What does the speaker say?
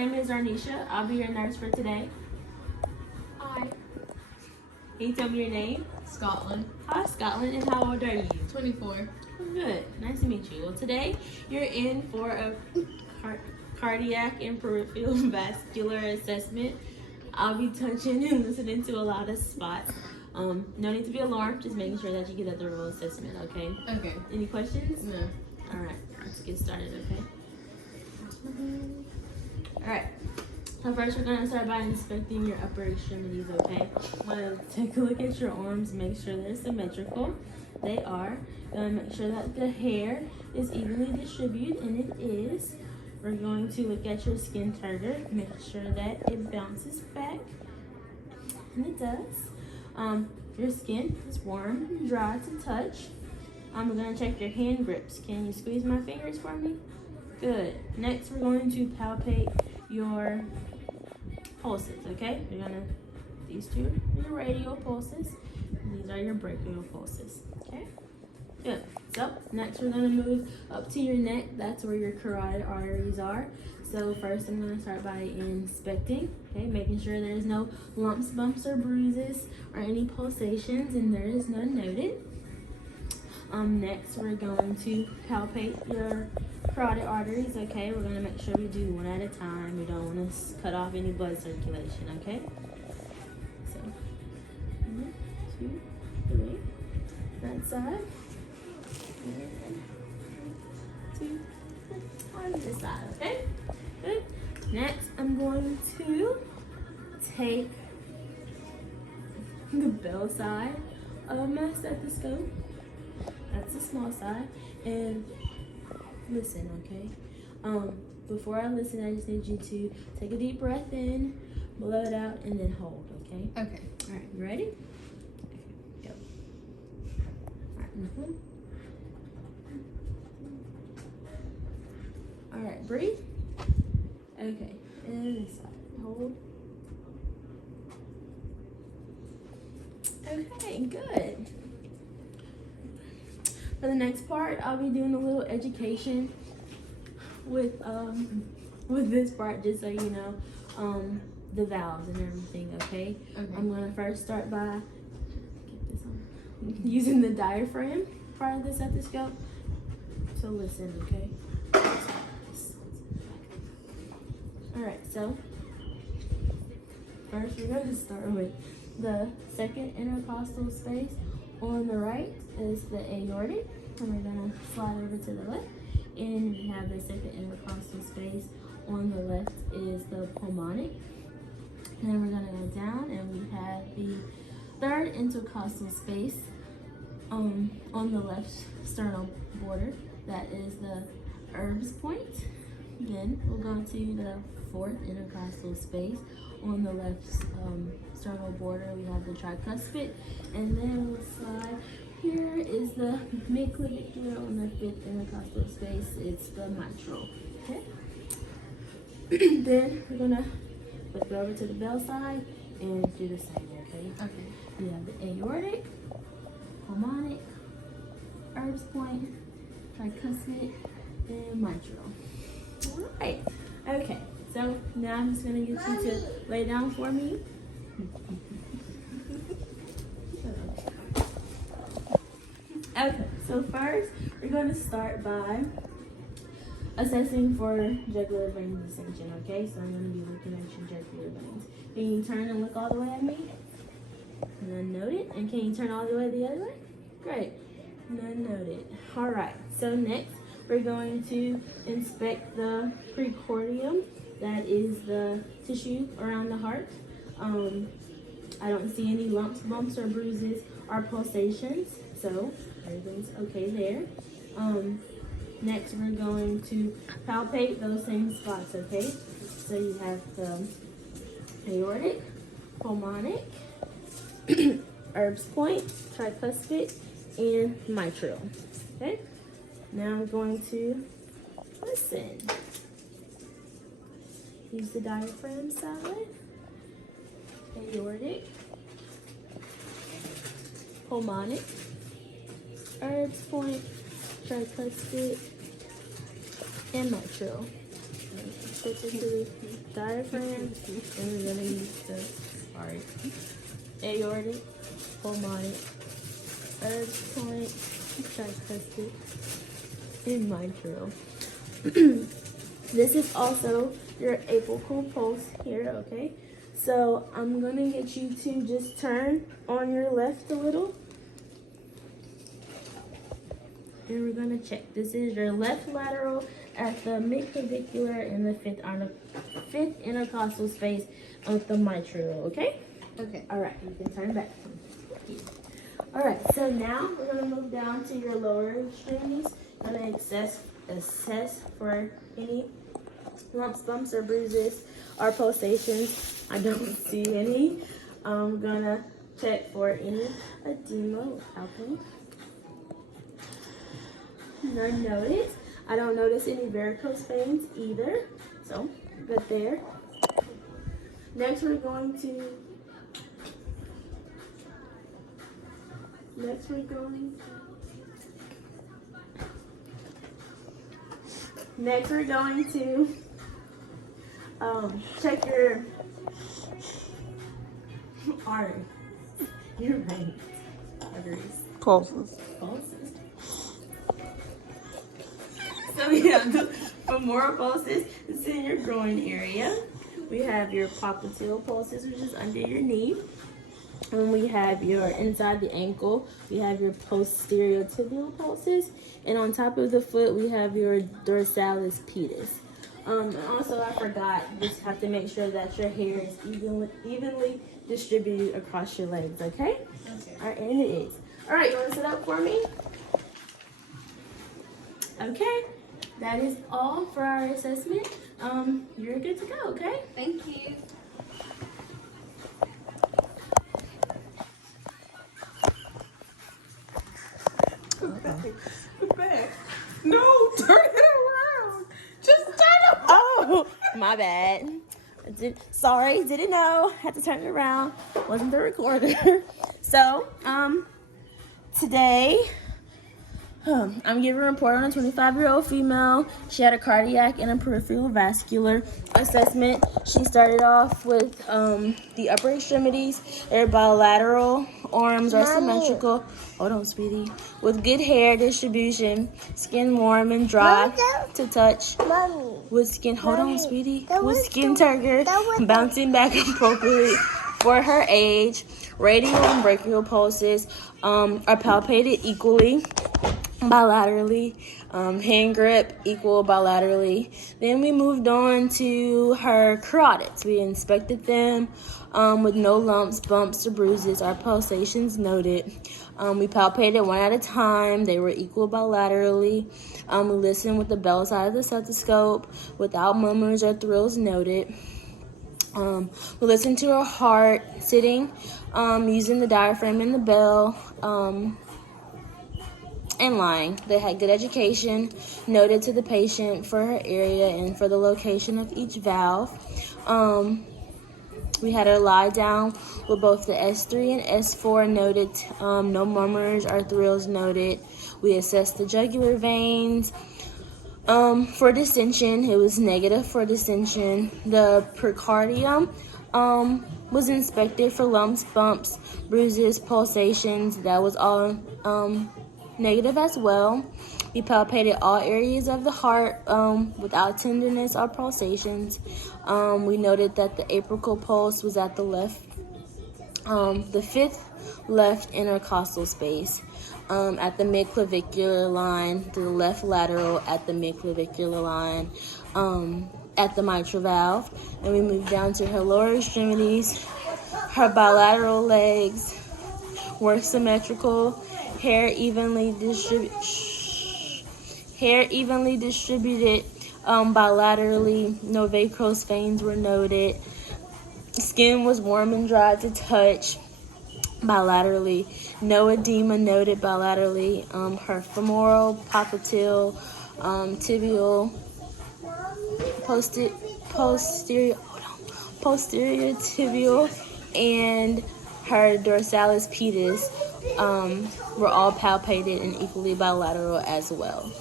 My name is Arnisha. I'll be your nurse for today. Hi. Can you tell me your name? Scotland. Hi, Scotland, and how old are you? 24. Good. Nice to meet you. Well, today you're in for a cardiac and peripheral vascular assessment. I'll be touching and listening to a lot of spots. No need to be alarmed, just making sure that you get a thorough assessment, okay? Okay. Any questions? No. All right, let's get started, okay? All right. So first, we're gonna start by inspecting your upper extremities, okay? I'm gonna take a look at your arms, make sure they're symmetrical. They are. Gonna make sure that the hair is evenly distributed, and it is. We're going to look at your skin turgor, make sure that it bounces back, and it does. Your skin is warm and dry to touch. I'm gonna check your hand grips. Can you squeeze my fingers for me? Good. Next, we're going to palpate your pulses, okay? These two are your radial pulses, and these are your brachial pulses, okay? Good. So, next we're gonna move up to your neck. That's where your carotid arteries are. So first I'm gonna start by inspecting, okay? Making sure there's no lumps, bumps, or bruises, or any pulsations, and there is none noted. Next we're going to palpate your carotid arteries, okay? We're gonna make sure we do one at a time. We don't wanna cut off any blood circulation, okay? So, 1, 2, 3, that side. 1, 2, 3, on this side, okay? Good. Next, I'm going to take the bell side of my stethoscope. That's the small side, and listen, okay? Before I listen, I just need you to take a deep breath in, blow it out, and then hold, okay? Okay. All right, you ready? Go. All right, All right, breathe. Okay, and this side, hold. Okay, good. For the next part, I'll be doing a little education with this part, just so you know, the valves and everything, okay? Okay. I'm gonna first start by using the diaphragm part of the stethoscope. So listen, okay? All right, so first we're going to start with the second intercostal space. On the right is the aortic, and we're going to slide over to the left, and we have the second intercostal space. On the left is the pulmonic. Then we're going to go down, and we have the third intercostal space on the left sternal border. That is the Erb's point. Then we'll go to the fourth intercostal space. On the left sternal border, we have the tricuspid, and then we'll slide. Here is the midclavicular. On the fifth intercostal space, it's the mitral. Okay. Then we're gonna flip it over to the bell side and do the same. Okay. Okay. We have the aortic, pulmonic, Erb's point, tricuspid, and mitral. All right. Okay. So now I'm just gonna get you to lay down for me. Okay, so first we're gonna start by assessing for jugular vein distension, okay? So I'm gonna be looking at your jugular veins. Can you turn and look all the way at me? None noted. And can you turn all the way the other way? Great. None noted. All right, so next we're going to inspect the precordium. That is the tissue around the heart. I don't see any lumps, bumps, or bruises or pulsations, so everything's okay there. Next, we're going to palpate those same spots, okay? So you have the aortic, pulmonic, Erb's point, tricuspid, and mitral, okay? Now I'm going to listen. Use the diaphragm side, aortic, pulmonic, Erb's point, tricuspid, and mitral. Put this to the diaphragm, and we're gonna use the aortic, pulmonic, urge point, tricuspid, and mitral. This is also your apical pulse here, okay? So I'm gonna get you to just turn on your left a little. And we're gonna check. This is your left lateral at the midclavicular and the fifth intercostal space of the mitral, okay? Okay. All right, you can turn back. All right, so now we're gonna move down to your lower extremities. I'm gonna assess for any lumps, bumps, or bruises or pulsations. I don't see any. I'm gonna check for any edema with alkaline. None noted. I don't notice any varicose veins either. So, good there. Next, we're going to check your artery. You're right. Arteries. Pulses. So we have the femoral pulses. It's in your groin area. We have your popliteal pulses, which is under your knee. And we have your inside the ankle. We have your posterior tibial pulses. And on top of the foot, we have your dorsalis pedis. And also, I forgot, just have to make sure that your hair is evenly distributed across your legs, okay? Okay. All right, and it is. All right, you want to sit up for me? Okay, that is all for our assessment. You're good to go, okay? Thank you. Back. No, turn it around. Just turn it around. Oh, my bad. Sorry, didn't know. Had to turn it around. Wasn't the recorder. So, today, I'm giving a report on a 25-year-old female. She had a cardiac and a peripheral vascular assessment. She started off with the upper extremities. Her bilateral arms are symmetrical. Hold on, sweetie. With good hair distribution, skin warm and dry to touch. With skin, hold on, sweetie. With skin turgor, bouncing back appropriately for her age. Radial and brachial pulses are palpated equally. Bilaterally, hand grip equal bilaterally. Then we moved on to her carotids. We inspected them with no lumps, bumps, or bruises. Our pulsations noted. We palpated one at a time. They were equal bilaterally. We listened with the bell side of the stethoscope without murmurs or thrills noted. We listened to her heart sitting, using the diaphragm and the bell. And lying. They had good education noted to the patient for her area and for the location of each valve. We had her lie down with both the S3 and S4 noted, no murmurs or thrills noted. We assessed the jugular veins. For distension, it was negative for distension. The pericardium was inspected for lumps, bumps, bruises, pulsations. That was all negative as well. We palpated all areas of the heart without tenderness or pulsations. We noted that the apical pulse was at the left, the fifth left intercostal space, at the midclavicular line, the left lateral at the midclavicular line, at the mitral valve. And we moved down to her lower extremities. Her bilateral legs were symmetrical. Hair evenly distributed bilaterally. No varicose veins were noted. Skin was warm and dry to touch bilaterally. No edema noted bilaterally. Her femoral, popliteal, tibial, posterior tibial, and her dorsalis pedis were all palpated and equally bilateral as well.